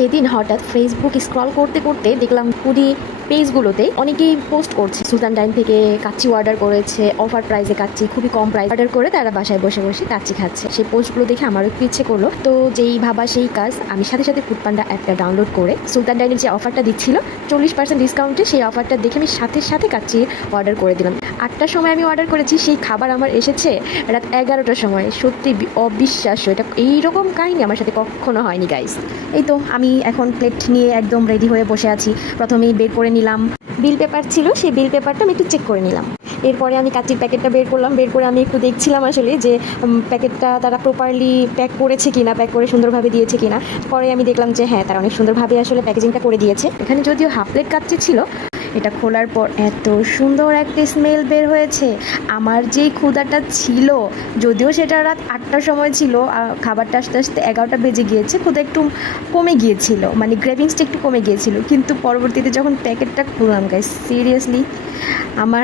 সেদিন হঠাৎ Facebook scroll করতে করতে দেখলাম ফুডি পেজগুলোতে অনেকেই পোস্ট করছে। সুলতান টাইম থেকে কাচ্চি অর্ডার করেছে অফার প্রাইসে কাচ্চি, খুবই কম প্রাইস অর্ডার করে তারা বাসায় বসে বসে কাচ্চি খাচ্ছে। সেই পোস্টগুলো দেখে আমারও একটু ইচ্ছে করল। তো যেই ভাবা সেই কাজ, আমি সাথে সাথে ফুডপান্ডা অ্যাপটা ডাউনলোড করে সুলতান ডাইনের যে অফারটা দিচ্ছিল, চল্লিশ পার্সেন্ট ডিসকাউন্টে সেই অফারটা দেখে আমি সাথে সাথে কাচ্চি অর্ডার করে দিলাম। আটটার সময় আমি অর্ডার করেছি, সেই খাবার আমার এসেছে রাত এগারোটার সময়। সত্যি অবিশ্বাস্য, এটা এইরকম কাহিনী আমার সাথে কখনো হয়নি গাইস এই তো, আমি এখন প্লেট নিয়ে একদম রেডি হয়ে বসে আছি। প্রথমেই বের করে নিলাম। বিল পেপার ছিল, সেই বিল পেপারটা আমি একটু চেক করে নিলাম। এরপরে আমি কাচির প্যাকেটটা বের করলাম। বের করে আমি একটু দেখছিলাম আসলে যে প্যাকেটটা তারা প্রপারলি প্যাক করেছে কিনা প্যাক করে সুন্দরভাবে দিয়েছে কিনা। পরে আমি দেখলাম যে হ্যাঁ তারা অনেক সুন্দরভাবে আসলে প্যাকেজিংটা করে দিয়েছে। এখানে যদিও হাফ প্লেট কাচ্চি ছিল এটা খোলার পর এত সুন্দর একটা স্মেল বের হয়েছে। আমার যেই ক্ষুদাটা ছিল, যদিও সেটা রাত আটটার সময় ছিল খাবারটা আস্তে আস্তে এগারোটা বেজে গিয়েছে ক্ষুদা একটু কমে গিয়েছিল মানে গ্রেভিংসটা একটু কমে গিয়েছিল। কিন্তু পরবর্তীতে যখন প্যাকেটটা খুললাম গাই সিরিয়াসলি আমার